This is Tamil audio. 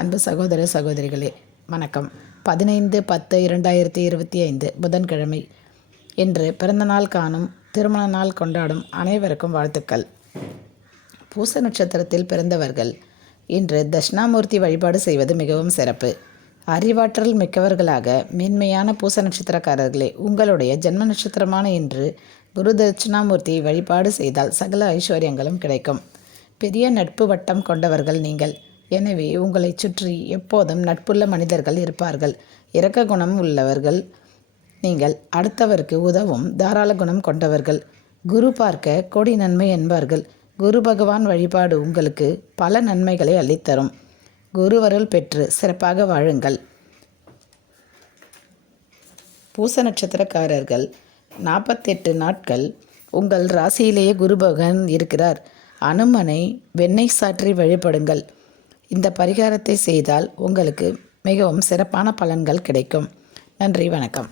அன்பு சகோதர சகோதரிகளே வணக்கம். 15/10/2025 புதன்கிழமை. இன்று பிறந்தநாள் காணும், திருமண நாள் கொண்டாடும் அனைவருக்கும் வாழ்த்துக்கள். பூச நட்சத்திரத்தில் பிறந்தவர்கள் இன்று தட்சிணாமூர்த்தி வழிபாடு செய்வது மிகவும் சிறப்பு. அறிவாற்றல் மிக்கவர்களாக மேன்மையான பூச நட்சத்திரக்காரர்களே, உங்களுடைய ஜென்ம நட்சத்திரமான இன்று குரு தட்சிணாமூர்த்தியை வழிபாடு செய்தால் சகல ஐஸ்வர்யங்களும் கிடைக்கும். பெரிய நட்பு வட்டம் கொண்டவர்கள் நீங்கள். எனவே உங்களை சுற்றி எப்போதும் நட்புள்ள மனிதர்கள் இருப்பார்கள். இரக்க குணம் உள்ளவர்கள் நீங்கள். அடுத்தவருக்கு உதவும் தாராள குணம் கொண்டவர்கள். குரு பார்க்க கோடி நன்மை என்பார்கள். குரு பகவான் வழிபாடு உங்களுக்கு பல நன்மைகளை அள்ளித்தரும். குருவருள் பெற்று சிறப்பாக வாழுங்கள். பூச நட்சத்திரக்காரர்கள் 48 நாட்கள் உங்கள் ராசியிலேயே குரு பகவான் இருக்கிறார். அனுமனை வெண்ணெய் சாற்றி வழிபடுங்கள். இந்த பரிகாரத்தை செய்தால் உங்களுக்கு மிகவும் சிறப்பான பலன்கள் கிடைக்கும். நன்றி, வணக்கம்.